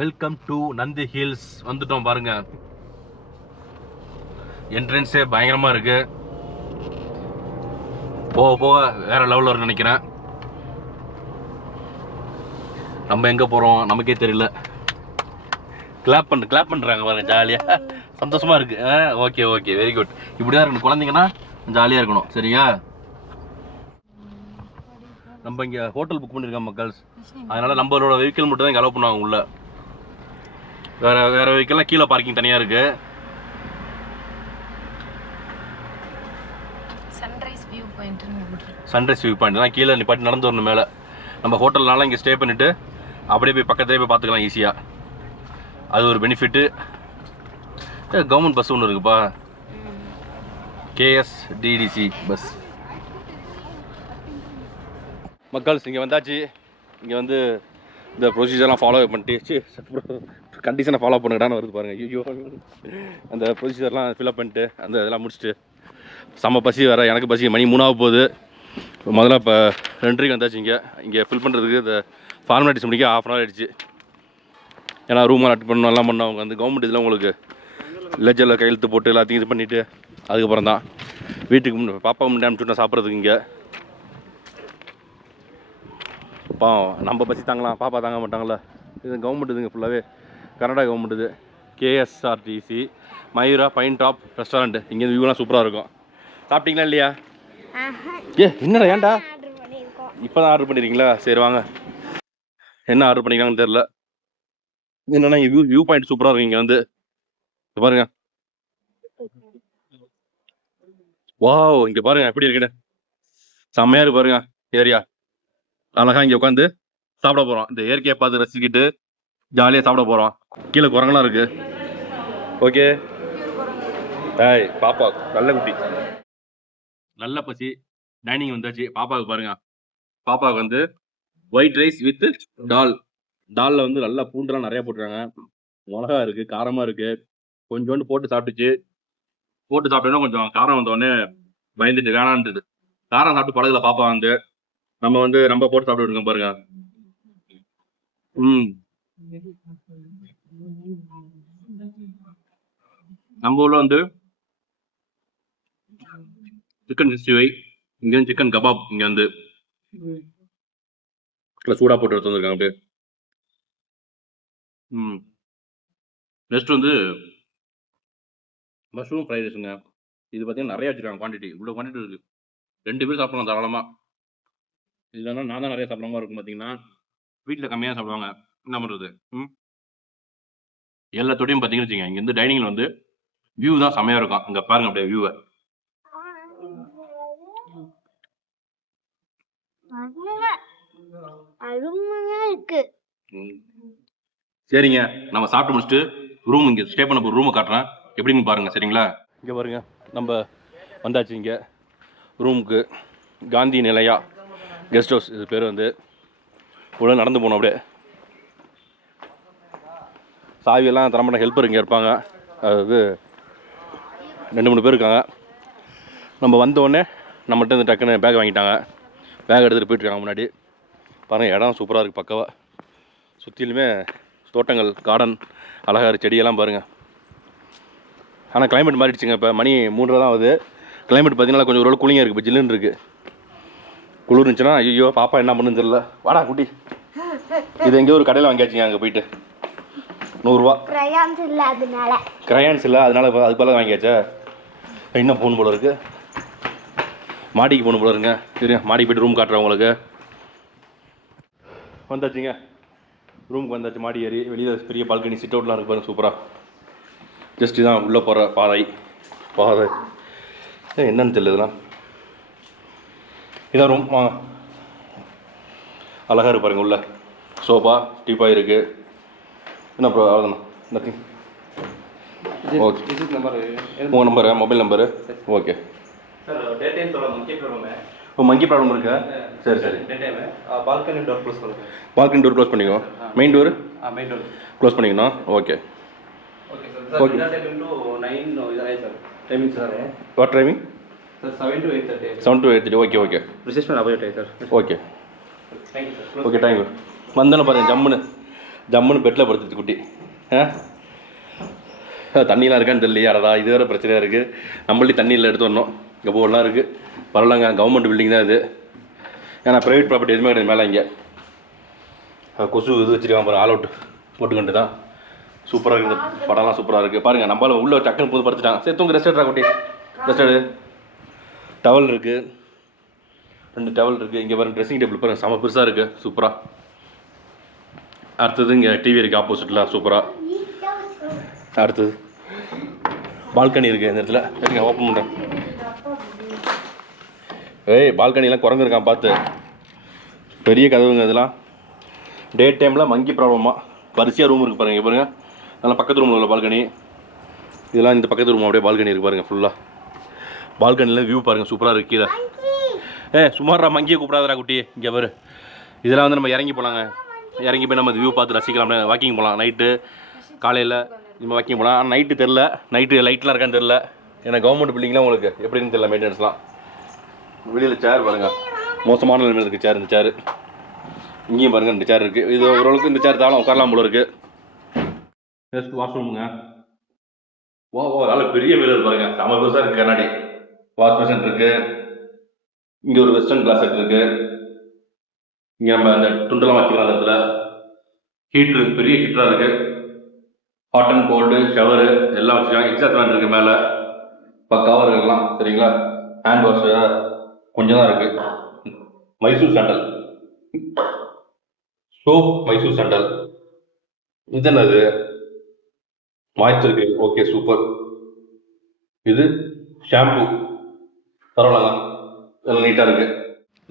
Welcome to Nandi hills வந்துட்டோம் பாருங்க. என்ட்ரன்ஸே பயங்கரமா இருக்கு. போக போக வேற லெவலில் வரும்னு நினைக்கிறேன். நம்ம எங்க போறோம் நமக்கே தெரியல. கிளாப் பண்றாங்க பாருங்க, ஜாலியா சந்தோஷமா இருக்கு. Okay okay, very good. இப்படிதான் இருக்கணும், குழந்தைங்கன்னா ஜாலியா இருக்கணும். சரியா? நம்ம இங்க ஹோட்டல் புக் பண்ணிருக்கோம் மக்கள். அதனால நம்மளோட வெஹிக்கிள் மட்டும் தான் இங்க அலோவ் பண்ணுவாங்க உள்ள. வேற வெஹிக்கிள்லாம் கீழே பார்க்கிங் தனியா இருக்கு. சன்ரைஸ் வியூ பாயிண்ட் தான் கீழே நிப்பாட்டி நடந்து வரணும் மேலே. நம்ம ஹோட்டல்னால இங்கே ஸ்டே பண்ணிவிட்டு அப்படியே போய் பக்கத்துலேயே போய் பார்த்துக்கலாம் ஈஸியாக. அது ஒரு பெனிஃபிட்டு. கவர்மெண்ட் பஸ் ஒன்று இருக்குப்பா, KSDDC பஸ். மக்கள்ஸ் இங்கே வந்தாச்சு. இங்கே வந்து இந்த ப்ரொசீஜர்லாம் ஃபாலோ பண்ணிட்டு கண்டிஷனை ஃபாலோ பண்ணுங்கடான்னு வருது பாருங்கள். ஐயோ, அந்த ப்ரொசீஜர்லாம் ஃபில்அப் பண்ணிட்டு அந்த இதெல்லாம் முடிச்சுட்டு செம்ம பசி வேறு. எனக்கு பசி, மணி 3 போகுது. முதல்ல இப்போ 2:30 வந்தாச்சு. இங்கே ஃபில் பண்ணுறதுக்கு இந்த ஃபார்மாலிட்டிஸ் முடிக்க 1/2 hour ஆகிடுச்சு. ஏன்னா ரூம் அட் பண்ணணும், எல்லாம் பண்ணோம். அவங்க வந்து கவர்மெண்ட் இதில் உங்களுக்கு லெஜரில் கையெழுத்து போட்டு எல்லாத்தையும் இது பண்ணிவிட்டு அதுக்கப்புறம் தான் வீட்டுக்கு பாப்பா முன்னாடி அனுப்பிச்சுட்டு சாப்பிட்றதுக்கு. இங்கே நம்ம பசி தாங்கலாம், பாப்பா தாங்க மாட்டாங்களா. இது கவர்மெண்ட் இதுங்க, ஃபுல்லாகவே கர்நாடகா கவர்மெண்ட். இது KSRTC Mayura pine top restaurant. இங்கே வியூலாம் சூப்பராக இருக்கும். சாப்பிட்டீங்களா இல்லையா? என்னடா ஏன்டா இப்போ தான் ஆர்டர் பண்ணிடுறீங்களா? சரி வாங்க, என்ன ஆர்டர் பண்ணிக்கலாம்னு தெரில. என்னன்னா இங்கே வியூ பாயிண்ட் சூப்பராக இருக்கும். இங்கே வந்து பாருங்க, வாவ், இங்கே பாருங்க எப்படி இருக்குன்னு. செம்மையா இருக்கு பாருங்க ஏரியா. அழகா இங்கே உட்காந்து சாப்பிட போகிறோம். இந்த இயற்கையை பார்த்து ரசிக்கிட்டு ஜாலியாக சாப்பிட போகிறோம். கீழே குரங்கெல்லாம் இருக்கு. ஓகே பாப்பா நல்ல குட்டி, நல்ல பசி. டைனிங் வந்தாச்சு. பாப்பாவுக்கு பாருங்க, பாப்பாவுக்கு வந்து ஒயிட் ரைஸ் வித் டாலில் வந்து நல்லா பூண்டெல்லாம் நிறையா போட்டுருக்காங்க. மிளகா இருக்கு, காரமாக இருக்கு. கொஞ்சோண்டு போட்டு சாப்பிட்டோன்னா கொஞ்சம் காரம் வந்தோடனே பயந்துட்டு வேணான்றது. காரம் சாப்பிட்டு பழகல பாப்பா வந்து. நம்ம போட்டு சாப்பிட்டு இருக்கோம் பாருங்க. நம்ம ஊர்ல வந்து சிக்கன் 65, இங்க வந்து சிக்கன் கபாப். இங்க வந்து சூடா போட்டு எடுத்து வந்திருக்காங்க அப்படியே. நெக்ஸ்ட் வந்து மஷ்ரூம் ஃப்ரைட் ரைஸுங்க. இது பார்த்தீங்கன்னா நிறைய வச்சிருக்காங்க குவான்டிட்டி. இவ்வளோ குவான்டிட்டி இருக்கு. 2 பேர் சாப்பிடலாம் தாராளமா. இல்லைன்னா நான் தான் நிறைய சாப்பிட்ற மாதிரி இருக்கும். பார்த்தீங்கன்னா வீட்டில் கம்மியாக சாப்பிடுவாங்க. என்ன பண்ணுறது? எல்லாத்தோடையும் பார்த்தீங்கன்னு வச்சுங்க, இங்கே வந்து டைனிங்கில் வந்து வியூ தான் செம்மையாக இருக்கும். அங்கே பாருங்க அப்படியே வியூவை. சரிங்க, நம்ம சாப்பிட்டு முடிச்சுட்டு ரூம் இங்கே ஸ்டே பண்ண போகிற ரூமை காட்டுறேன், எப்படின்னு பாருங்க. சரிங்களா? இங்கே பாருங்க, நம்ம வந்தாச்சு இங்கே ரூமுக்கு. காந்தி நிலையா கெஸ்ட் ஹவுஸ் இது பேர். வந்து உள்ள நடந்து போனோம் அப்படியே. சாவியெல்லாம் தரமான ஹெல்ப்பர் இங்கே இருப்பாங்க. அதாவது 2-3 பேர் இருக்காங்க. நம்ம வந்தோடனே நம்மகிட்ட இந்த டக்குன்னு பேக் வாங்கிட்டாங்க. பேக் எடுத்துகிட்டு போயிட்டுருக்காங்க முன்னாடி. பாருங்கள், இடம் சூப்பராக இருக்குது. பக்கவாக சுற்றிலுமே தோட்டங்கள், கார்டன், அழகாக செடியெல்லாம் பாருங்கள். ஆனால் கிளைமேட் மாறிடுச்சுங்க. இப்போ மணி 3 தான் ஆகுது. கிளைமேட் பார்த்தீங்கன்னா கொஞ்சம் ஓரளவு கூலிங்காக இருக்குது. இப்போ ஜில்லுன்னு இருக்குது. குளிர் இருந்துச்சுன்னா ஐயோ பாப்பா என்ன பண்ணுன்னு தெரியல. வாடா குட்டி, இது எங்கேயோ ஒரு கடையில் வாங்கியாச்சுங்க. அங்கே போயிட்டு 100 ரூபா. கிரையான்ஸ் இல்லை, அதனால அதுக்கு பதிலாக வாங்கியாச்சா. இன்னும் போகணும் போல இருக்குது. மாடிக்கு போகணும் போல இருங்க. சரியா, மாடிக்கு போய்ட்டு ரூம் காட்டுறேன் உங்களுக்கு. வந்தாச்சுங்க, ரூமுக்கு வந்தாச்சு. மாடி ஏறி வெளியில் பெரிய பால்கனி, சிட் அவுட்லாம் இருக்கு பாருங்க, சூப்பராக. ஜஸ்ட் தான் உள்ளே போகிற பாதை என்னன்னு தெரியல. இதெல்லாம் இதான் ரூம். அழகாக இருக்கு பாருங்க. உள்ள சோஃபா, டீப்பாய் இருக்குது. என்ன ப்ரோ? அவ்வளோதாண்ணா, நத்திங். ஓகே, உங்கள் நம்பரு, மொபைல் நம்பரு. ஓகே மங்கி ப்ராப்ளம் இருக்கா? சரி சரி. பால்கனி டோர் க்ளோஸ் பண்ணுங்கள். பால்கனி டோர் க்ளோஸ் பண்ணிக்கோ. மெயின் டோர் க்ளோஸ் பண்ணிக்கணும். Okay okay sir. 9 sir. Timing sir. What timing? Sir 7 to 8:30. 7 to 8:30. Okay. Reception about sir. Okay. Thank you sir. Okay, thank you. வந்தன பாருங்க, ஜம்முன்னு ஜம்முன்னு பெட்டில் படுத்துச்சு குட்டி. தண்ணிலாம் இருக்கான்னு தெரியலையா? அடடா, இது வேறு பிரச்சனையாக இருக்குது. நம்மள்ட்ட தண்ணியில் எடுத்து வரணும். இங்கே போடலாம் இருக்குது. பரவாயில்லங்க, கவர்மெண்ட் பில்டிங் தான் இது. ஏன்னா ப்ரைவேட் ப்ராப்பர்ட்டி எதுவுமே கிடையாது மேலே. இங்கே கொசு இது வச்சுருக்காங்க பாருங்கள், ஆல் அவுட் போட்டுக்கிட்டு தான். சூப்பராக இருக்குது. இந்த படம்லாம் சூப்பராக இருக்குது பாருங்கள். நம்மளால உள்ளே டக்குன்னு புது படுத்துட்டாங்க. சரி தூங்க, ரெஸ்ட் எடுறா குட்டி, ரெஸ்ட் எடு. டவல் இருக்குது, 2 டவல் இருக்குது. இங்கே பாருங்கள் ட்ரெஸ்ஸிங் டேபிள் பாருங்கள், செம பெருசாக இருக்குது, சூப்பராக. அடுத்தது இங்கே டிவி இருக்குது ஆப்போசிட்டில், சூப்பராக. அடுத்தது பால்கனி இருக்குது இந்த இடத்துல. சரிங்க, ஓப்பன் பண்ணுறேன். ஏய், பால்கனிலாம் குரங்கு இருக்கான் பார்த்து. பெரிய கதவுங்க இதெல்லாம். டே டைமில் மங்கி ப்ராப்ளமாக வரிசையாக ரூம் இருக்குது பாருங்கள். பாருங்கள், நல்லா பக்கத்து ரூமில் உள்ள பால்கனி. இதெல்லாம் இந்த பக்கத்து ரூம் அப்படியே பால்கனி இருக்குது பாருங்கள் ஃபுல்லாக. பால்கனியில் வியூ பாருங்கள், சூப்பராக இருக்குது கீழே. சுமாரா மங்கியை கூப்பிடாதரா குட்டி. இங்கே பாரு, இதெல்லாம் வந்து நம்ம இறங்கி போகலாங்க. இறங்கி போய் நம்ம வியூ பார்த்து ரசிக்கலாம். வாக்கிங் போகலாம். நைட்டு காலையில் நம்ம வாக்கிங் போகலாம். ஆனால் நைட்டு தெரில, நைட்டு லைட்லாம் இருக்கான்னு தெரில. ஏன்னா கவர்மெண்ட் பில்டிங்லாம் உங்களுக்கு எப்படின்னு தெரியல மெயின்டெனன்ஸ்லாம். வெளியில் சேர் பாருங்கள், மோசமான நிலைமையில் இருக்குது சேர். இந்த சேர் இங்கேயும் பாருங்கள், 2 சேர் இருக்குது. இது ஓரளவுக்கு இந்த சேர் தாவலாம் உட்காரலாம் போல இருக்குது. நெக்ஸ்ட் வாஷ்ரூமுங்க. நல்ல பெரிய மிரர் பாருங்கள், செம பெருசாக இருக்குது. கண்ணாடி வாஷ் பேஷன் இருக்குது. இங்கே ஒரு வெஸ்டர்ன் கிளாஸ் செட் இருக்குது. இங்கே நம்ம அந்த துண்டெல்லாம் வச்சுக்கலாம். அந்த இடத்துல ஹீட்ரு, பெரிய ஹீட்டராக இருக்குது. ஹாட் அண்ட் கோல்டு ஷவரு எல்லாம் வச்சுருக்காங்க. எக்ஸாஸ்ட் ஃபேன் இருக்குது மேலே, பக்காவாக இருக்கலாம். சரிங்களா? ஹேண்ட் வாஷ் கொஞ்சம் தான் இருக்குது. Mysore sandal soap, Mysore sandal. இது என்னது? Moisture cream. Okay, super. இது ஷாம்பு, பரவாயில்லங்க, நல்லா நீட்டாக இருக்குது.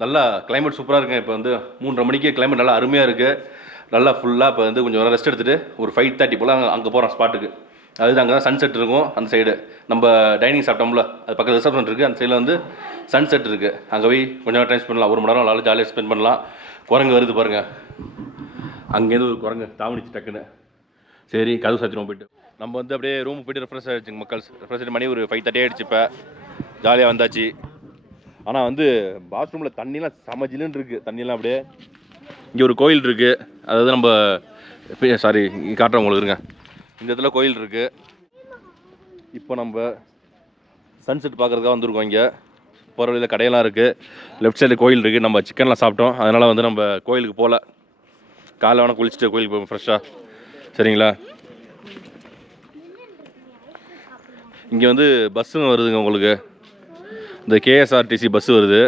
நல்லா கிளைமேட் சூப்பராக இருக்குங்க. இப்போ வந்து 3:30 மணிக்கு கிளைமேட் நல்லா அருமையாக இருக்குது. நல்லா ஃபுல்லாக இப்போ வந்து கொஞ்சம் ரெஸ்ட் எடுத்துகிட்டு ஒரு 5:30 போல் அங்கே போகிறோம் ஸ்பாட்டுக்கு. அது அங்கே தான் சன்செட் இருக்கும். அந்த சைடு நம்ம டைனிங் சாப்பிட்டோம்ல, அது பக்கத்தில் ரிசப்ஷன் இருக்குது. அந்த சைடில் வந்து சன்செட் இருக்குது. அங்கே போய் கொஞ்சம் டைம் ஸ்பெண்ட் பண்ணலாம். 1 மணி நேரம் நல்லா ஜாலியாக ஸ்பெண்ட் பண்ணலாம். குரங்கு வருது பாருங்கள், அங்கேருந்து ஒரு குரங்கு தாவணிச்சு டக்குன்னு. சரி, கதவு சாத்திரம் போய்ட்டு நம்ம வந்து அப்படியே ரூமுக்கு போய்ட்டு ரெஃப்ரெஷ் ஆகிடுச்சுங்க மக்கள். ரெஃப்ரெஷ் ஆகிட்டு மணி ஒரு 5:30 ஆகிடுச்சு. இப்போ ஜாலியாக வந்தாச்சு. ஆனால் வந்து பாத்ரூமில் தண்ணிலாம் சமஜிலுன்னு இருக்குது. தண்ணியெல்லாம் அப்படியே. இங்கே ஒரு கோயில் இருக்குது, அதாவது நம்ம சாரி காட்டுறேன் உங்களுக்கு இருங்க. இந்த இடத்துல கோயில் இருக்குது. இப்போ நம்ம சன்செட் பார்க்குறதுக்காக வந்திருக்கோம். இங்கே போகிற வழியில் கடையெல்லாம் இருக்குது. லெஃப்ட் சைடு கோயில் இருக்குது. நம்ம சிக்கன்லாம் சாப்பிட்டோம், அதனால் வந்து நம்ம கோயிலுக்கு போகல. காலை வேணால் குளிச்சுட்டு கோயிலுக்கு போவோம் ஃப்ரெஷ்ஷாக. சரிங்களா? இங்கே வந்து பஸ்ஸுங்க வருதுங்க உங்களுக்கு. இந்த கேஎஸ்ஆர்டிசி பஸ்ஸு வருது.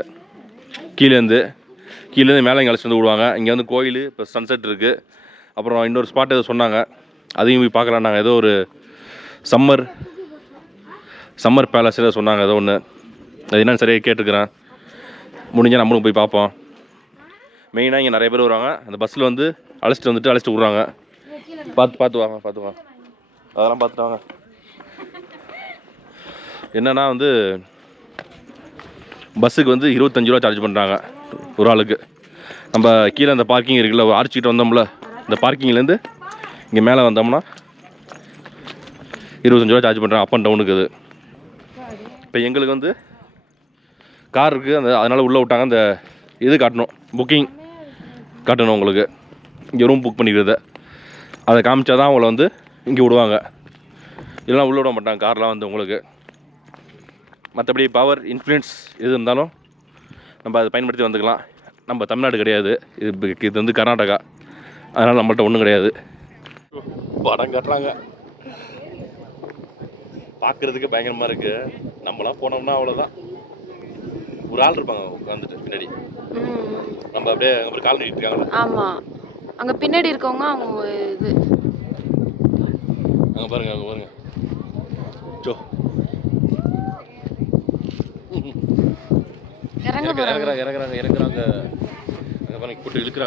கீழேருந்து மேலே இங்கே அழைச்சிட்டு வந்து விடுவாங்க. இங்கே வந்து கோயில், இப்போ சன்செட் இருக்குது. அப்புறம் இன்னொரு ஸ்பாட் எதோ சொன்னாங்க, அதையும் போய் பார்க்கலான்னாங்க. ஏதோ ஒரு சம்மர் பேலஸ் ஏதோ சொன்னாங்க, ஏதோ ஒன்று. அது என்னன்னு சரியாக கேட்டுக்கிறேன். முடிஞ்சால் நம்மளும் போய் பார்ப்போம். மெயினாக இங்கே நிறைய பேர் வருவாங்க. அந்த பஸ்ஸில் வந்து அழைச்சிட்டு விட்றாங்க. பார்த்து வாங்க. அதெல்லாம் பார்த்துட்டு வாங்க. என்னென்னா வந்து பஸ்ஸுக்கு வந்து 25 ரூபா சார்ஜ் பண்ணுறாங்க ஒரு ஆளுக்கு. நம்ம கீழே அந்த பார்க்கிங் இருக்குல்ல, ஆர்ச்சிக்கிட்ட வந்தோம்ல, இந்த பார்க்கிங்லேருந்து இங்கே மேலே வந்தோம்னா 25 ரூபா சார்ஜ் பண்ணுறாங்க அப் அண்ட் டவுனுக்கு. அது இப்போ எங்களுக்கு வந்து கார் இருக்குது, அதனால் உள்ளே விட்டாங்க. அந்த இது காட்டணும், புக்கிங் காட்டணும் உங்களுக்கு. இங்கே ரூம் புக் பண்ணிக்கிறது, அதை காமிச்சா தான் அவங்கள வந்து இங்கே விடுவாங்க. இல்லைனா உள்ளே விட மாட்டாங்க கார்லாம் வந்து உங்களுக்கு. மற்றபடி பவர் இன்ஃப்ளூயன்ஸ் எது இருந்தாலும் நம்ம அதை பயன்படுத்தி வந்துக்கலாம். நம்ம தமிழ்நாடு கிடையாது, இது வந்து கர்நாடகா, அதனால் நம்மள்ட்ட ஒன்றும் கிடையாது. படம் காட்டுறாங்க, பார்க்குறதுக்கு பயங்கரமாக இருக்குது. நம்மளாம் போனோம்னா அவ்வளோதான். ஒரு ஆள் இருப்பாங்க உட்காந்துட்டு பின்னாடி. நம்ம அப்படியே அங்கே கால் நீட்டிட்டு இருக்காங்க. ஆமாம், அங்கே பின்னாடி இருக்கவங்க அவங்க இது. அங்கே பாருங்க. சோ இறங்குறாங்க. அங்கே பாருங்க, கூட்டு இழுத்துட்டு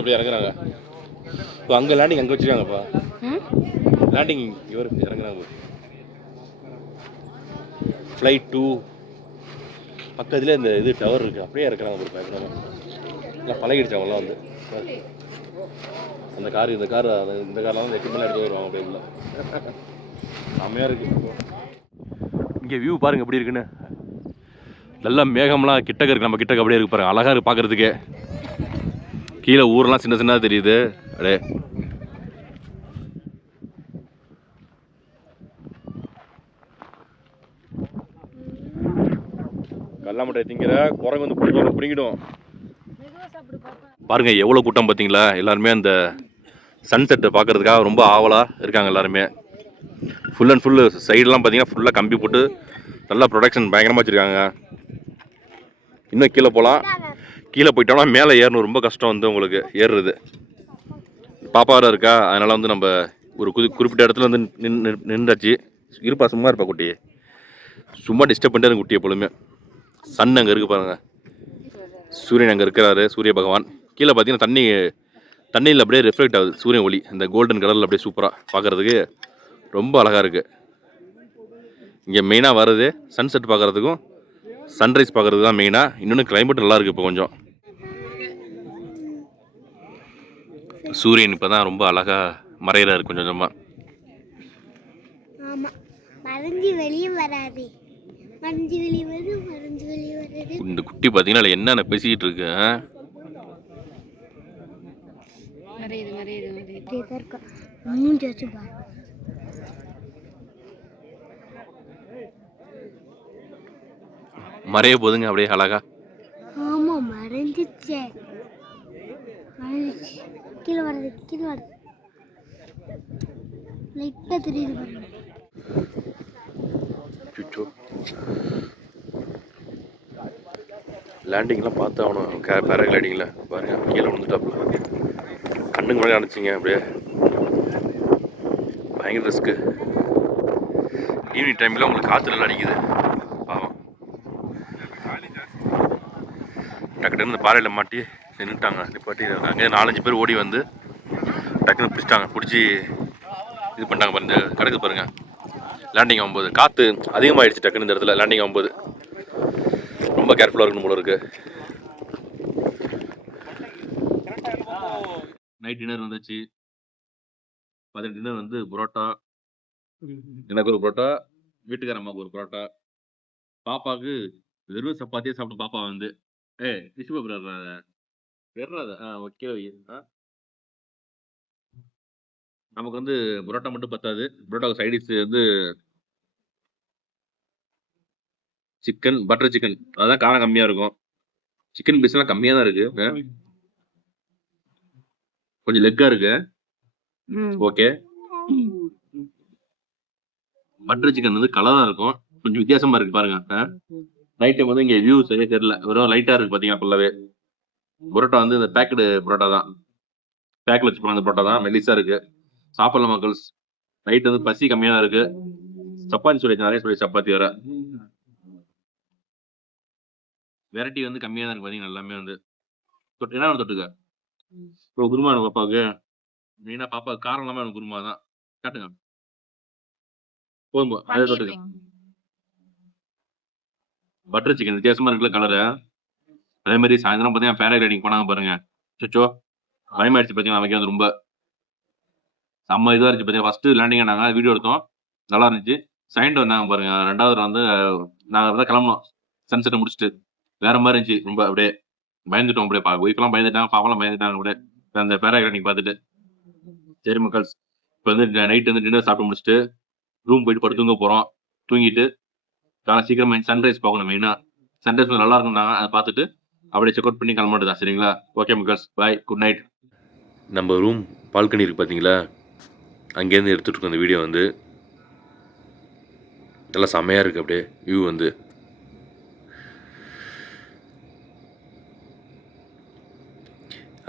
அப்படியே இறங்குறாங்க. இப்போ அங்கே லேண்டிங் அங்கே வச்சுருக்காங்கப்பா. லேண்டிங் இவர் இறங்குறாங்க. ஃப்ளைட் 2 பக்கத்துலேயே இந்த இது டவர் இருக்குது, அப்படியே இறக்குறாங்க. ஒரு பயப்படாம எல்லாம் பழகிடுச்சு அவங்களாம் வந்து. அந்த கார் இந்த கார்லாம் வந்து எக்யூப்மெண்ட் எடுத்து வருவாங்க அப்படியே உள்ள. செம்மையாக இருக்குது. இங்கே வியூ பாருங்கள் எப்படி இருக்குன்னு. நல்லா மேகம்லாம் கிட்டக்க இருக்குது, நம்ம கிட்டக்க அப்படியே இருக்கு பாருங்கள். அழகாக இருக்குது பார்க்குறதுக்கே. கீழே ஊரெலாம் சின்ன தெரியுது. அடே கடல மிட்டாய் திங்கிற குரங்கு வந்து பிடிங்கிடும். பாருங்க எவ்வளோ கூட்டம் பார்த்தீங்களா. எல்லாருமே அந்த சன்செட்டை பார்க்கறதுக்காக ரொம்ப ஆவலாக இருக்காங்க எல்லாருமே. ஃபுல் அண்ட் ஃபுல்லு சைடெலாம் பார்த்தீங்கன்னா ஃபுல்லாக கம்பி போட்டு நல்லா ப்ரொடக்ஷன் பயங்கரமாக வச்சுருக்காங்க. இன்னும் கீழே போகலாம். கீழே போயிட்டோம்னா மேலே ஏறணும், ரொம்ப கஷ்டம் வந்து உங்களுக்கு ஏறுறது. பாப்பா வேறு இருக்கா, அதனால் வந்து நம்ம ஒரு குறிப்பிட்ட இடத்துல வந்து நின்றாச்சு. இருப்பா, சும்மா இருப்பா குட்டி, சும்மா டிஸ்டர்ப் பண்ணிட்டு இருக்கு குட்டி எப்பொழுதுமே. சன் அங்கே இருக்குது பாருங்கள், சூரியன் அங்கே இருக்கிறாரு, சூரிய பகவான். கீழே பார்த்தீங்கன்னா தண்ணியில் அப்படியே ரிஃப்ளெக்ட் ஆகுது சூரியன் ஒளி, இந்த கோல்டன் கலரில் அப்படியே சூப்பராக பார்க்குறதுக்கு ரொம்ப அழகாக இருக்குது. இங்கே மெயினாக வர்றது சன்செட் பார்க்குறதுக்கும் சன்ரைஸ் பார்க்குறது தான் மெயினாக. இன்னொன்று கிளைமேட் நல்லா இருக்குது. இப்போ கொஞ்சம் சூரியன் இப்போ தான் ரொம்ப அழகாக மறையிறாரு கொஞ்சம் கொஞ்சமாக. ஆமாம், மறைஞ்சு வெளியே வராது, மறைஞ்சு வெளியே வருது, மறைஞ்சு வெளியே வராது. இந்த குட்டி பார்த்தீங்கன்னா என்னென்ன பேசிக்கிட்டு இருக்கு. மூஞ்சி வச்சு பாரு. மறைய போதுங்க அப்படியே அழகா. ஆமா, மறைஞ்சிச்சே, மறைஞ்சிச்சு. கீழே வருது, கீழே வருது, லைட்டாக தெரியுது பாருங்க. லேண்டிங்லாம் பார்த்து ஆகணும். பேராகிளைடிங்கில் பாருங்க கீழே விழுந்துட்டாப்புல, கண்ணுக்கு முன்னாடி அனுப்பிச்சிங்க அப்படியே. பயங்கர ரிஸ்க்கு. ஈவினிங் டைமில் உங்களுக்கு காற்று நல்லா அடிக்குது பாவம். டக்குன்னு இந்த பாறையில் மாட்டி நின்றுட்டாங்க, நிப்பாட்டி அங்கே 4-5 பேர் ஓடி வந்து டக்குன்னு பிடிச்சிட்டாங்க. பிடிச்சி இது பண்ணிட்டாங்க பாருங்க. கிடக்கு பாருங்கள் லேண்டிங் ஆகும்போது காற்று அதிகமாகிடுச்சு. டக்குன்னு இந்த இடத்துல லேண்டிங் ஆகும்போது ரொம்ப கேர்ஃபுல்லாக இருக்கணும் போல இருக்குது. நைட் டின்னர் வந்துச்சு. டின்னர் வந்து புரோட்டா, எனக்கு ஒரு புரோட்டா, வீட்டுக்கார அம்மாவுக்கு ஒரு புரோட்டா, பாப்பாவுக்கு வெறும் சப்பாத்தியே சாப்பிட்டு பாப்பா வந்து டிஷ்யூ பேப்பர் வெறாத ஓகே. நமக்கு வந்து புரோட்டா மட்டும் பத்தாது. புரோட்டாவுக்கு சைடிஷ் வந்து சிக்கன், பட்டர் சிக்கன், அதுதான் காரம் கம்மியாக இருக்கும். சிக்கன் பீஸ்லாம் கம்மியாக தான் இருக்குது, கொஞ்சம் லெக்காக இருக்கு. ஓகே, பட்டர் சிக்கன் வந்து கலராக இருக்கும், கொஞ்சம் வித்தியாசமாக இருக்குது பாருங்க. நைட் டைம் வந்து இங்கே வியூ சரியாக தெரியல, வெறும் லைட்டாக இருக்குது பார்த்தீங்கன்னா ஃபுல்லாகவே. புரோட்டா வந்து இந்த பேக்கடு புரோட்டா தான், பேக்கில் வச்சுப்பாங்க. அந்த புரோட்டா தான் மெல்லிஸாக இருக்குது, சாப்பிடலாம் மக்கள்ஸ். நைட் வந்து பசி கம்மியாக தான் இருக்குது. சப்பாத்தி சொல்லி நிறைய சொல்லி சப்பாத்தி வேறு வெரைட்டி வந்து கம்மியாக தான் இருக்குது பார்த்தீங்கன்னா. எல்லாமே வந்து என்ன தொட்டுக்க இப்போ குருமா வேணும் பாப்பாவுக்கு. மெயினாக பாப்பாவுக்கு காரம் இல்லாமல் எனக்கு குருமா தான். காட்டுங்க போதும், அதே தொட்டுக்க. பட்டர் சிக்கன் வித்தியாசமாக இருக்குல்ல கலரு. அதே மாதிரி சாயந்தரம் பார்த்தீங்கன்னா பேராகிளைடிங் போனாங்க பாருங்க. சொச்சோ பயமாயிடுச்சு பார்த்தீங்கன்னா. நமக்கு வந்து ரொம்ப செம்ம இதாக இருந்துச்சு பார்த்தீங்கன்னா. ஃபஸ்ட்டு லேண்டிங் ஆனாங்க, வீடியோ எடுத்தோம், நல்லா இருந்துச்சு. செகண்ட் வந்தாங்க பாருங்க, ரெண்டாவது வந்து நாங்கள் தான் கிளம்புனோம் சன்செட்டை முடிச்சுட்டு. வேற மாதிரி இருந்துச்சு ரொம்ப, அப்படியே பயந்துட்டோம். அப்படியே ஒய்ஃபெல்லாம் பயந்துட்டாங்க, பாப்பாலாம் பயந்துட்டாங்க அப்படியே அந்த பேராகிளைடிங் பார்த்துட்டு. சரி மக்கள்ஸ், இப்போ வந்து நைட் வந்து டின்னர் சாப்பிட்டு முடிச்சுட்டு ரூம் போயிட்டு படுத்துங்க போகிறோம். தூங்கிட்டு காலை சீக்கிரமா சன்ரைஸ் பார்க்கணும். மெயினாக சன்ரைஸ் நல்லா இருக்கும்னாங்க, அதை பார்த்துட்டு அப்படியே செக் அவுட் பண்ணி கிளம்பிட்டு தான். சரிங்களா, ஓகே மக்கள்ஸ், பாய், குட் நைட். நம்ம ரூம் பால்கனி இருக்குது பார்த்தீங்களா, அங்கேருந்து எடுத்துகிட்டு இருக்கோம். அந்த வீடியோ வந்து நல்லா செம்மையாக இருக்குது அப்படியே வியூ வந்து.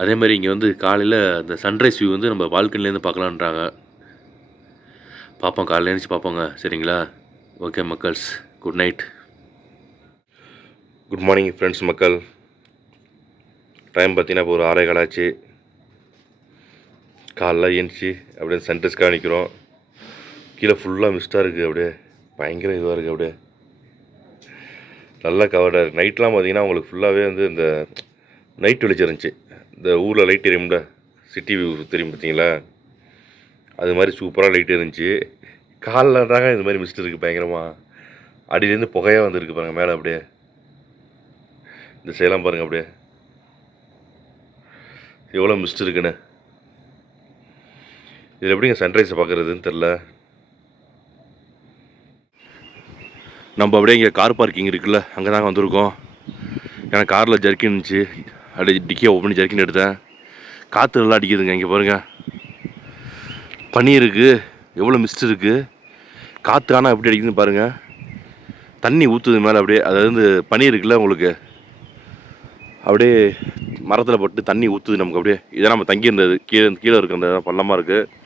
அதே மாதிரி இங்கே வந்து காலையில் அந்த சன்ரைஸ் வியூ வந்து நம்ம பால்கனிலேருந்து பார்க்கலான்றாங்க. பார்ப்போம், காலையில் எழுந்துச்சு பார்ப்போங்க. சரிங்களா, ஓகே மக்கள்ஸ், good night. Good morning friends. மக்கள் டைம் பார்த்தீங்கன்னா இப்போ ஒரு 6:15 ஆச்சு. காலைல ஏஞ்சி அப்படியே சன்ரைஸ்க்காக நிற்கிறோம். கீழே ஃபுல்லாக மிஸ்டாக இருக்குது, அப்படியே பயங்கர இதுவாக இருக்குது. அப்படியே நல்லா கவர்டாக இருக்குது. நைட்லாம் பார்த்தீங்கன்னா உங்களுக்கு ஃபுல்லாகவே வந்து இந்த நைட் வெளிச்சம் இருந்துச்சு. இந்த ஊரில் லைட் எரியும்ல, சிட்டி வியூ தெரியும் பார்த்தீங்களா, அது மாதிரி சூப்பராக லைட் இருந்துச்சு. காலில் தாங்க இது மாதிரி மிஸ்ட் இருக்குது பயங்கரமாக. அடியிலேருந்து புகையாக வந்துருக்கு பாருங்கள் மேலே. அப்படியே இந்த சைடெலாம் பாருங்கள் அப்படியே எவ்வளோ மிஸ்ட் இருக்குன்னு. இதில் எப்படிங்க சன்ரைஸை பார்க்குறதுன்னு தெரில. நம்ம அப்படியே இங்கே கார் பார்க்கிங் இருக்குல்ல, அங்கே தாங்க வந்திருக்கோம். எனக்கு காரில் ஜர்க்கின் இருந்துச்சு, அப்படியே டிக்கியை ஓப்பன் பண்ணி ஜர்க்கின் எடுத்தேன். காற்று நல்லா அடிக்குதுங்க. இங்கே பாருங்கள், பனி இருக்குது, எவ்வளோ மிஸ்ட் இருக்குது. காற்று ஆனால் எப்படி அடிக்குதுன்னு பாருங்கள். தண்ணி ஊற்றுது மேலே அப்படியே, அதாவது பனி இருக்குல்ல உங்களுக்கு, அப்படியே மரத்தில் போட்டு தண்ணி ஊற்றுது நமக்கு அப்படியே. இதை நம்ம தங்கியிருந்தது கீழே இருக்க அந்த பள்ளமாக இருக்குது.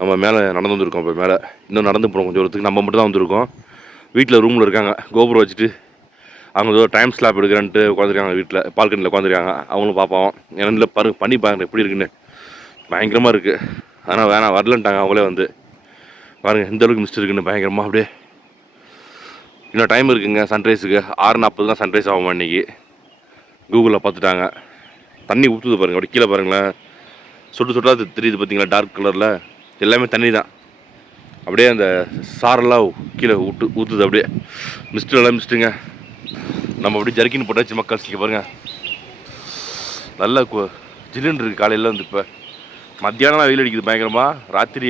நம்ம மேலே நடந்து வந்திருக்கோம். இப்போ மேலே இன்னும் நடந்து போகிறோம் கொஞ்சம் தூரத்துக்கு. நம்ம மட்டும் தான் வந்திருக்கோம். வீட்டில் ரூமில் இருக்காங்க, கோபுரம் வச்சுட்டு அவங்க ஏதோ டைம் ஸ்லாப் எடுக்கிறேன்ட்டு உட்காந்துருக்காங்க. வீட்டில் பால்கனியில் உட்காந்துருக்காங்க. அவங்களும் பார்ப்போம். ஏன்னா பாருங்க பண்ணி பாருங்க எப்படி இருக்குன்னு, பயங்கரமாக இருக்குது. ஆனால் வேணாம் வரலன்ட்டாங்க அவங்களே வந்து. பாருங்கள் எந்த அளவுக்கு மிஸ்ட் இருக்குன்னு பயங்கரமாக அப்படியே. இன்னும் டைம் இருக்குங்க சன்ரைஸுக்கு. 6:40 தான் சன்ரைஸ் ஆகும் இன்றைக்கி. கூகுளில் பார்த்துட்டாங்க. தண்ணி ஊற்றுது பாருங்கள், அப்படி கீழே பாருங்களேன், சுட்டு சுட்டாக தெரியுது பார்த்தீங்களா, டார்க் கலரில். எல்லாமே தண்ணி தான், அப்படியே அந்த சாரெல்லாம் கீழே ஊற்றுது அப்படியே. மிஸ்ட்டு எல்லாம் மிஸ்ட்டுங்க. நம்ம அப்படியே ஜர்க்கின் போட்டாச்சு மக்கள். இங்கே பாருங்கள், நல்லா ஜில்லுன்னு இருக்குது. காலையில் வந்து இப்போ மத்தியானம் வெயில் அடிக்குது பயங்கரமாக. ராத்திரி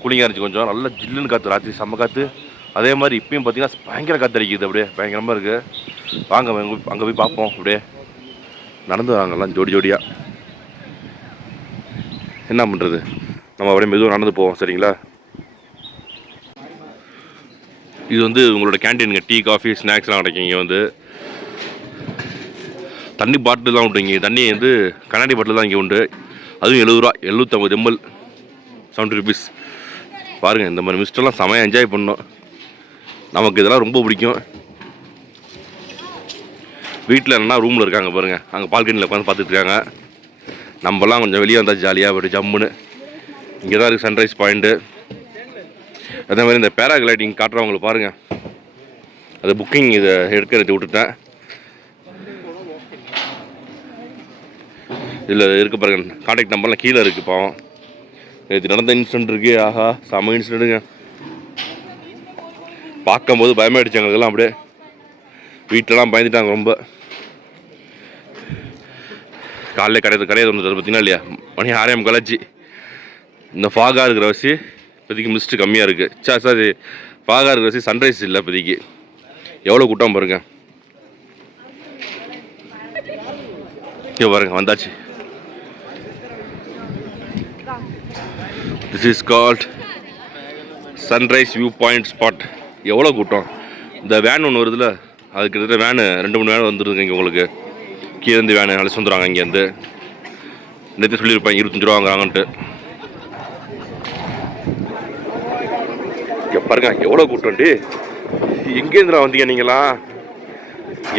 கூலிங்காக இருந்துச்சு கொஞ்சம், நல்லா ஜில்லுன்னு காற்று. ராத்திரி செம்ம காற்று. அதே மாதிரி இப்பயும் பார்த்தீங்கன்னா பயங்கர காற்று அடிக்குது, அப்படியே பயங்கரமாக இருக்குது. வாங்க அங்கே போய் பார்ப்போம். அப்படியே நடந்து வராங்கலாம் ஜோடி ஜோடியாக. என்ன பண்ணுறது, நம்ம அப்படியே மெதுவாக நடந்து போவோம் சரிங்களா. இது வந்து உங்களோட கேன்டீனுங்க. டீ காஃபி ஸ்நாக்ஸ்லாம் கிடைக்கும். இங்கே வந்து தண்ணி பாட்டில் தான் உண்டு. இங்கே தண்ணி வந்து கண்ணாடி பாட்டில் தான் இங்கே உண்டு. அதுவும் 70 ரூபா, 750 ml, 70 rupees. பாருங்கள், இந்த மாதிரி மிஸ்டெல்லாம் செமையாக என்ஜாய் பண்ணோம். நமக்கு இதெல்லாம் ரொம்ப பிடிக்கும். வீட்டில் என்னன்னா ரூமில் இருக்காங்க பாருங்கள், அங்கே பால்கனியில் உட்காந்து பார்த்துட்டு இருக்காங்க. நம்மலாம் கொஞ்சம் வெளியே வந்தால் ஜாலியாக அப்படி ஜம்முன்னு. இங்கே தான் இருக்குது சன்ரைஸ் பாயிண்ட்டு. அதே மாதிரி இந்த பேராகிளைடிங் காட்டுறவங்களுக்கு பாருங்கள், அது புக்கிங் இதை எடுக்கிறது விட்டுட்டேன். இதில் இருக்க பாருங்க, கான்டாக்ட் நம்பர்லாம் கீழே இருக்குது. பாவம் இது நடந்த இன்சிடென்ட் இருக்குது. ஆஹா செம்ம இன்சிடென்ட்டுங்க. பார்க்கும்போது பயமாயிடுச்சு எங்களுக்கெல்லாம். அப்படியே வீட்டிலலாம் பயந்துட்டாங்க ரொம்ப. காலையில் கடையை வந்துட்டு பார்த்தீங்கன்னா இல்லையா, மணி 6:45. இந்த ஃபாகாக இருக்கிற வசி இப்போதைக்கு மிஸ்ட்டு கம்மியாக இருக்குது. சாரி, ஃபாகாக இருக்கிற வசி சன்ரைஸ் இல்லை இப்போதைக்கு. எவ்வளோ கூட்டம் பாருங்க. இங்கே பாருங்க வந்தாச்சு. This is called sunrise view point spot. எவ்வளோ கூட்டம். இந்த வேன் ஒன்று வருதுல்ல, அது கிட்டத்தட்ட வேனு 2-3 வேன் வந்துருதுங்க இங்கே உங்களுக்கு. கீழேருந்து வேனு அழைச்சி வந்துடுவாங்க. இங்கேருந்து நேற்று சொல்லியிருப்பாங்க 25 ரூபா வாங்குறாங்கன்ட்டு. இங்கே பாருங்க எவ்வளோ கூட்டம்டி. எங்கேருந்துடா வந்தீங்க நீங்களா?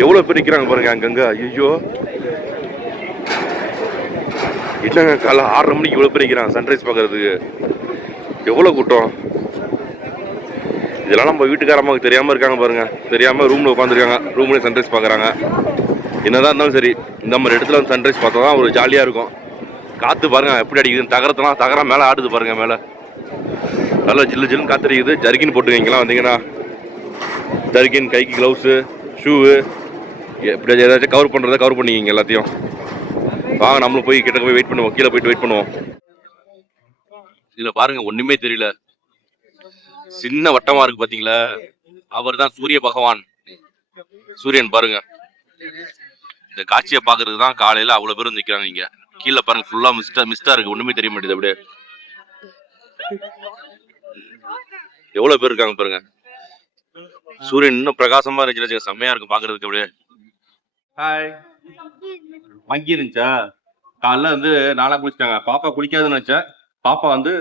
எவ்வளோ பேர் நிற்கிறாங்க பாருங்க அங்கங்கே. ஐயோ என்னங்க, காலை 6:30 மணிக்கு இவ்வளோ பேர் நிற்கிறாங்க சன்ரைஸ் பார்க்குறதுக்கு. எவ்வளோ கூட்டம். இதெல்லாம் நம்ம வீட்டுக்காரம்மாவுக்கு தெரியாமல் இருக்காங்க பாருங்கள். தெரியாமல் ரூமில் உட்காந்துருக்காங்க, ரூம்லேயே சன்ரைஸ் பார்க்குறாங்க. என்னதான் இருந்தாலும் சரி, இந்த மாதிரி இடத்துல வந்து சன்ரைஸ் பார்த்தா தான் ஒரு ஜாலியாக இருக்கும். காற்று பாருங்கள் எப்படி அடிக்குது. தகரம் மேலே ஆடுது பாருங்கள். மேலே நல்லா ஜில்லு ஜில்லுன்னு காற்று அடிக்குது. ஜர்க்கின் போட்டுருக்கீங்களா வந்தீங்கன்னா, ஜர்க்கின், கைக்கு க்ளவுஸு, ஷூவு, எப்படி ஏதாச்சும் கவர் பண்ணுறதை கவர் பண்ணிக்கிங்க எல்லாத்தையும். வாங்க நம்மளும் போய் கிட்ட போய் வெயிட் பண்ணுவோம். கீழே போயிட்டு வெயிட் பண்ணுவோம். இதில் பாருங்கள் ஒன்றுமே தெரியல, சின்ன வட்டமா இருக்கு பாத்தீங்களா, அவர் தான் சூரிய பகவான். சூரியன் பாருங்க. இந்த காட்சியை பாக்குறதுக்கு தான் காலையில அவ்வளவு பேரும் நிக்கிறாங்க. இங்க கீழே பாருங்க ஃபுல்லா மிஸ்டா இருக்கு, ஒண்ணுமே தெரிய மாட்டேது. அப்படியே எவ்வளவு பேர் இருக்காங்க பாருங்க. சூரியன் இன்னும் பிரகாசமா இருந்துச்சு, செம்மையா இருக்கும் பாக்குறதுக்கு. அப்படியே ஹாய். மங்கி இருந்துச்சா காலைல வந்து நாளா குளிச்சிட்டாங்க. பாப்பா குளிக்காதுன்னு நினைச்சேன். பாப்பா வந்து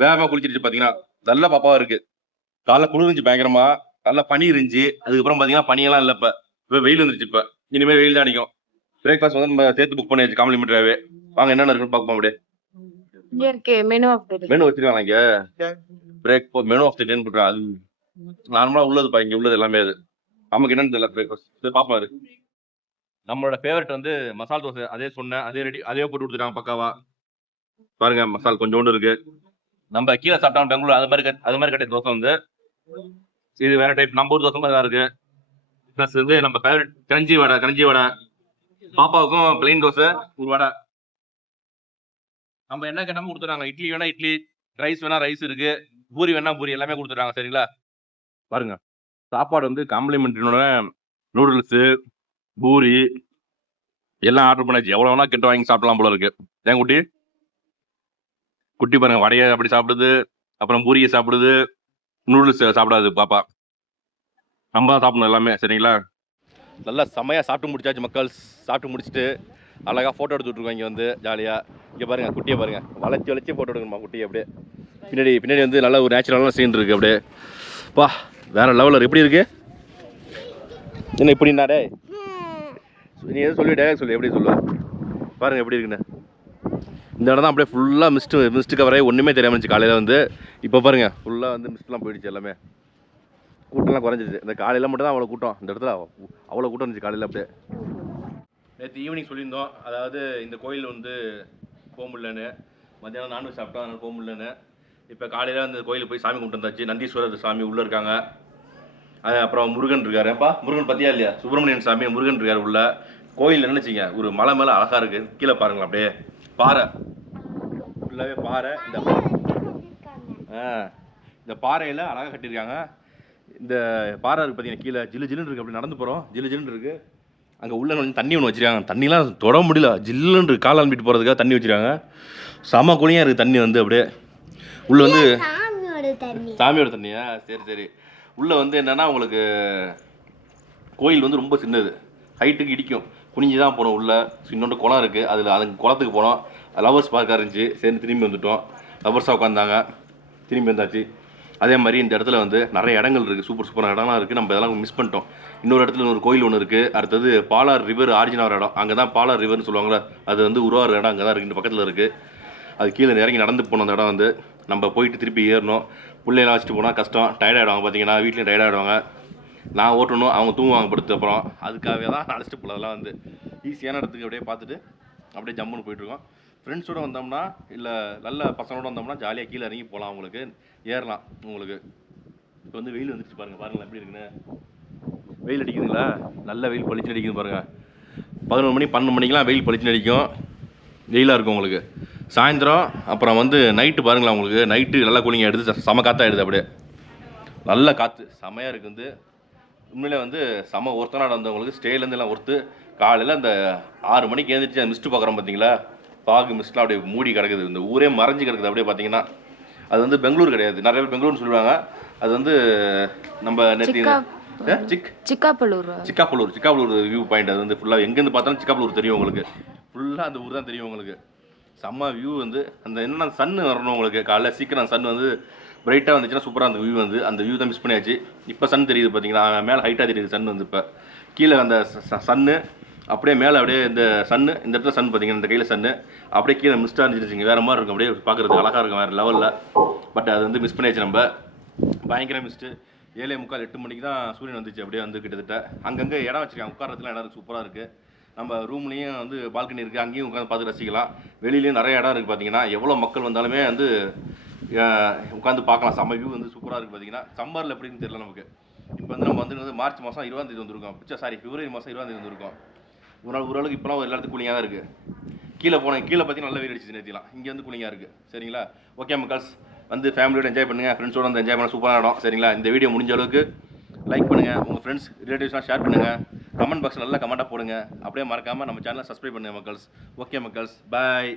வேகமா குளிச்சிருச்சு. பாத்தீங்கன்னா நல்ல பாப்பாவா இருக்கு. காலைல குளிர் இருந்துச்சு பயங்கரமா, காலைல பனி இருந்துச்சு. அதுக்கப்புறம் பாத்தீங்கன்னா பனியெல்லாம் இல்லை. இப்ப வெயில் வந்துருச்சு. இப்ப இனிமேல் வெயில் தான் அடிக்கும். பிரேக்ஃபாஸ்ட் வந்து நம்ம சேர்த்து புக் பண்ணியாச்சு காம்ப்ளிமெண்டரியாவே. வாங்க என்னென்ன இருக்குன்னு பார்ப்போம். அப்படியே மெனு வச்சிருக்காங்க இங்க. பிரேக்ஃபாஸ்ட் மெனு ஆஃப் தி டேன்னு போட்டுருக்காங்க. அது நார்மலா உள்ளதுப்பா, இங்க உள்ளது எல்லாமே. அது நமக்கு என்னன்னு தெரியல. பிரேக்ஃபாஸ்ட் பாப்பா இருக்கு. நம்மளோட ஃபேவரட் வந்து மசால் தோசை. அதே சொன்னேன், அதே ரெடி, அதே போட்டு கொடுத்துட்டாங்க பக்காவா. பாருங்க மசால் கொஞ்சோண்டு இருக்கு. நம்ம கீழே சாப்பிட்டோம் பெங்களூர் அது மாதிரி கட்டிய தோசை வந்து இது வேற டைப். நம்ம ஊர் தோசை மாதிரி தான் இருக்கு. பிளஸ் வந்து நம்ம ஃபேவரட் கஞ்சி வடை. பாப்பாவுக்கும் பிளைன் தோசை, ஒரு வடை. நம்ம என்ன கேட்டாம கொடுத்துறாங்க. இட்லி வேணா இட்லி, ரைஸ் வேணா ரைஸ் இருக்குது, பூரி வேணா பூரி எல்லாமே கொடுத்துட்றாங்க சரிங்களா. பாருங்க சாப்பாடு வந்து காம்ப்ளிமெண்ட்ரினோட நூடுல்ஸு பூரி எல்லாம் ஆர்டர் பண்ணாச்சு. எவ்வளோ வேணா கிட்ட வாங்கி சாப்பிடலாம் போல இருக்கு. ஏன் குட்டி குட்டி பாருங்க வடையை அப்படி சாப்பிடுது, அப்புறம் பூரியை சாப்பிடுது, நூடுல்ஸ் சாப்பிடாது பாப்பா. நம்ம தான் சாப்பிடணும் எல்லாமே சரிங்களா. நல்லா செமையாக சாப்பிட்டு முடிச்சாச்சு மக்கள். சாப்பிட்டு முடிச்சுட்டு அழகாக ஃபோட்டோ எடுத்துகிட்ருக்கோம் இங்கே வந்து ஜாலியாக. இங்கே பாருங்கள் குட்டியை பாருங்கள், வளைச்சி ஃபோட்டோ எடுக்கணுமா குட்டியை அப்படியே. பின்னாடி வந்து நல்ல ஒரு நேச்சுரலான சீன் இருக்குது அப்படியே. பா வேறு லெவலில் எப்படி இருக்குது என்ன இப்படின்னாடே நீ எதுவும் சொல்லி டேரக்ட் சொல்லி எப்படி சொல்லுவ பாருங்கள் எப்படி இருக்குன்னு. இந்த இடம் தான் அப்படியே ஃபுல்லாக மிஸ்ட்டு கவரே ஒன்றுமே தெரியாமல் இருந்துச்சு காலையில் வந்து. இப்போ பாருங்கள் ஃபுல்லாக வந்து மிஸ்ட்லாம் போயிடுச்சு எல்லாமே. கூட்டம்லாம் குறைஞ்சிச்சு. இந்த காலையில் மட்டும் தான் அவ்வளோ கூட்டம். இந்த இடத்துல அவ்வளோ கூட்டம் இருந்துச்சு காலையில் அப்படியே. நேற்று ஈவினிங் சொல்லியிருந்தோம், அதாவது இந்த கோயில் வந்து போக முடியலன்னு. மத்தியானம் நான்வெஜ் சாப்பிட்டோம், அதனால் போக முடியலன்னு. இப்போ காலையில் அந்த கோயிலுக்கு போய் சாமி கும்பிட்டு வந்தாச்சு. நந்தீஸ்வரர் சாமி உள்ளே இருக்காங்க. அப்புறம் முருகன் இருக்காரு. ஏப்பா முருகன் பற்றியா இல்லையா, சுப்பிரமணியன் சாமி முருகன் இருக்கார் உள்ள. கோயில் நினைச்சிங்க ஒரு மலை மேலே அழகாக இருக்குது. கீழே பாருங்களா அப்படியே பாறை, ஃபுல்லாகவே பாறை. இந்த பாறையில் அழகாக கட்டியிருக்காங்க. இந்த பாறை இருக்குது பார்த்தீங்கன்னா கீழே ஜில்லுன்னு இருக்குது. அப்படி நடந்து போகிறோம், ஜில்லுன்னு இருக்குது. அங்கே உள்ள வந்து தண்ணி ஒன்று வச்சுருக்காங்க. தண்ணிலாம் தொட முடியல, ஜில்லுன்னு இருக்குது. கால் அனுப்பிட்டு போகிறதுக்காக தண்ணி வச்சுருக்காங்க. செம குழியாக இருக்குது தண்ணி வந்து அப்படியே. உள்ளே வந்து சாமியோட தண்ணியா, சரி. உள்ளே வந்து என்னென்னா உங்களுக்கு கோயில் வந்து ரொம்ப சின்னது, ஹைட்டுக்கு இடிக்கும், குனிஞ்சு தான் போனோம். உள்ளே இன்னொன்று குளம் இருக்குது, அதில் அதுக்கு குளத்துக்கு போனோம். லவர்ஸ் பார்க்காக இருந்துச்சு, சரி திரும்பி வந்துவிட்டோம். லவர்ஸாக உட்காந்தாங்க, திரும்பி வந்தாச்சு. அதே மாதிரி இந்த இடத்துல வந்து நிறைய இடங்கள் இருக்குது, சூப்பரான இடம்லாம் இருக்குது. நம்ம இதெல்லாம் மிஸ் பண்ணிட்டோம். இன்னொரு இடத்துல ஒரு கோயில் ஒன்று இருக்குது. அடுத்தது பாலார் ரிவர் ஆரிஜினார் இடம், அங்கே தான் பாலார் ரிவர்னு சொல்லுவாங்களே, அது வந்து உருவாகிற இடம் அங்கே தான் இருக்குது, இந்த பக்கத்தில் இருக்குது. அது கீழே இறங்கி நடந்து போன அந்த இடம் வந்து நம்ம போயிட்டு திருப்பி ஏறணும். பிள்ளைலாம் வச்சுட்டு போனால் கஷ்டம், டயர்டாகிடுவாங்க. பார்த்தீங்கன்னா வீட்லேயும் டயர்டாகிடுவாங்க. நான் ஓட்டணும், அவங்க தூங்குவாங்க படுத்து. அப்புறம் அதுக்காகவே தான் அழைச்சிட்டு போகலாம் வந்து ஈஸியான இடத்துக்கு அப்படியே பார்த்துட்டு அப்படியே ஜம்முன்னு போயிட்டுருக்கோம். ஃப்ரெண்ட்ஸோடு வந்தோம்னா இல்லை நல்ல பசங்களோடு வந்தோம்னா ஜாலியாக கீழே இறங்கி போகலாம், உங்களுக்கு ஏறலாம். உங்களுக்கு இப்போ வந்து வெயில் வந்துச்சு பாருங்களேன் எப்படி இருக்குன்னு. வெயில் அடிக்குதுங்களா, நல்ல வெயில் பளிச்சுன்னு அடிக்குது பாருங்கள். 11 மணி 12 மணிக்கெலாம் வெயில் பளிச்சுன்னு அடிக்கும், வெயிலாக இருக்கும் உங்களுக்கு. சாயந்தரம் அப்புறம் வந்து நைட்டு பாருங்களேன், உங்களுக்கு நைட்டு நல்லா கூலிங்காக எடுத்து செம காற்றா எடுது. அப்படியே நல்ல காற்று செமையாக இருக்குது. வந்து உண்மையிலே வந்து செம ஒருத்தனாட வந்தவங்களுக்கு ஸ்டேலேருந்து எல்லாம் ஒருத்து. காலையில் அந்த 6 மணிக்கு எழுந்திரிச்சு அந்த மிஸ்ட்டு பார்க்குறோம் பார்த்தீங்களா, பாகு மிஸ்ட்லாம் அப்படியே மூடி கிடக்குது. இந்த ஊரே மறைஞ்சு கிடக்குது அப்படியே. பார்த்தீங்கன்னா அது வந்து பெங்களூர் கிடையாது, நிறைய பேர் பெங்களூர்னு சொல்லுவாங்க. அது வந்து நம்ம நேற்று சிக்காப்பள்ளூர் வியூ பாயிண்ட். அது வந்து ஃபுல்லாக எங்கேருந்து பார்த்தாலும் சிக்காப்பள்ளூர் தெரியும் உங்களுக்கு. ஃபுல்லாக அந்த ஊர் தான் தெரியும் உங்களுக்கு. செம்ம வியூ வந்து அந்த என்னென்னா சன்னு வரணும் உங்களுக்கு. காலைல சீக்கிரம் சன் வந்து பிரைட்டாக வந்துச்சுன்னா சூப்பராக அந்த வியூ வந்து. அந்த வியூ தான் மிஸ் பண்ணியாச்சு. இப்போ சன் தெரியுது பார்த்தீங்கன்னா, மேலே ஹைட்டாக தெரியுது சன் வந்து. இப்போ கீழே அந்த சன்னு அப்படியே மேலே அப்படியே இந்த சன்னு, இந்த இடத்துல சன் பார்த்தீங்கன்னா இந்த கையில் சன்னு அப்படியே கீழே மிஸ்டாக இருந்துச்சுங்க. வேறு மாதிரி இருக்கும், அப்படியே பார்க்குறதுக்கு அழகாக இருக்கும் வேறு லெவலில். பட் அது வந்து மிஸ் பண்ணியாச்சு நம்ம, பயங்கர மிஸ்ட்டு. 7:45 8 மணிக்கு தான் சூரியன் வந்துச்சு. அப்படியே வந்து கிட்டத்தட்ட அங்கங்கே இடம் வச்சுருக்காங்க, உட்காரத்துலாம் இடம் இருக்குது, சூப்பராக இருக்குது. நம்ம ரூம்லேயும் வந்து பால்கனி இருக்குது, அங்கேயும் உட்காந்து பார்த்து ரசிக்கலாம். வெளியிலையும் நிறைய இடம் இருக்குது பார்த்தீங்கன்னா. எவ்வளோ மக்கள் வந்தாலுமே வந்து உட்காந்து பார்க்கலாம். செம்ம வியூ வந்து சூப்பராக இருக்குது பார்த்தீங்கன்னா. சம்மரில் எப்படின்னு தெரியல நமக்கு. இப்போ வந்து நம்ம வந்து மார்ச் மாதம் 20ஆம் தேதி வந்திருக்கோம். பிப்ரவரி மாதம் 20ஆம் தேதி வந்திருக்கோம். ஓரளவுக்கு இப்போலாம் ஒரு எல்லாத்துக்கும் கூலிங்காக தான் இருக்குது. கீழே பார்த்தீங்கன்னா நல்ல வெயில் அடிச்சு நேற்றிலாம். இங்கே வந்து கூலிங்காக இருக்குது சரிங்களா. ஓகே மக்கள்ஸ், வந்து ஃபேமிலியோட என்ஜாய் பண்ணுங்கள், ஃப்ரெண்ட்ஸோட வந்து என்ஜாய் பண்ண சூப்பரான இடம் சரிங்களா. இந்த வீடியோ முடிஞ்ச அளவுக்கு லைக் பண்ணுங்கள், உங்கள் ஃப்ரெண்ட்ஸ் ரிலேட்டிவ்ஸ்லாம் ஷேர் பண்ணுங்கள், கமெண்ட் பாக்ஸில் நல்லா கமெண்ட்டாக போடுங்க. அப்படியே மறக்காமல் நம்ம சேனலை சப்ஸ்கிரைப் பண்ணுங்கள் மக்கள்ஸ். ஓகே மக்கள்ஸ், பாய்.